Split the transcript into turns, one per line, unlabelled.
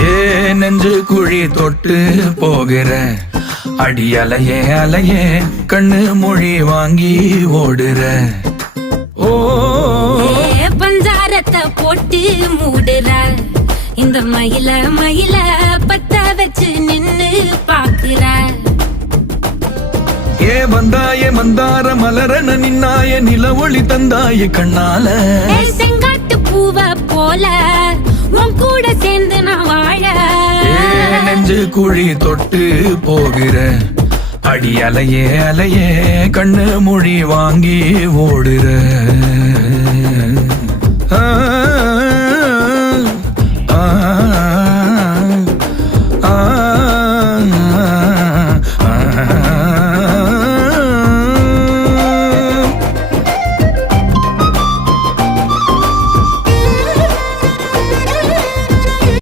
ஏ நெஞ்சு குழி தொட்டு போகிற. அடி அலையே அலையே கண்ணு மொழி வாங்கி ஓடுற. ஓ.
பஞ்சாரத்தை போட்டு மூடுற. இந்த மயில மயில பத்த வச்சு நின்னு பாக்குற.
ஏ வந்தாய மந்தார மலரன நின்னாய நில ஒளி தந்தாய கண்ணால. நெஞ்சு குழி தொட்டு போகிற அடி அலையே அலையே கண்ணு மொழி வாங்கி ஓடுற ஆ ஆ.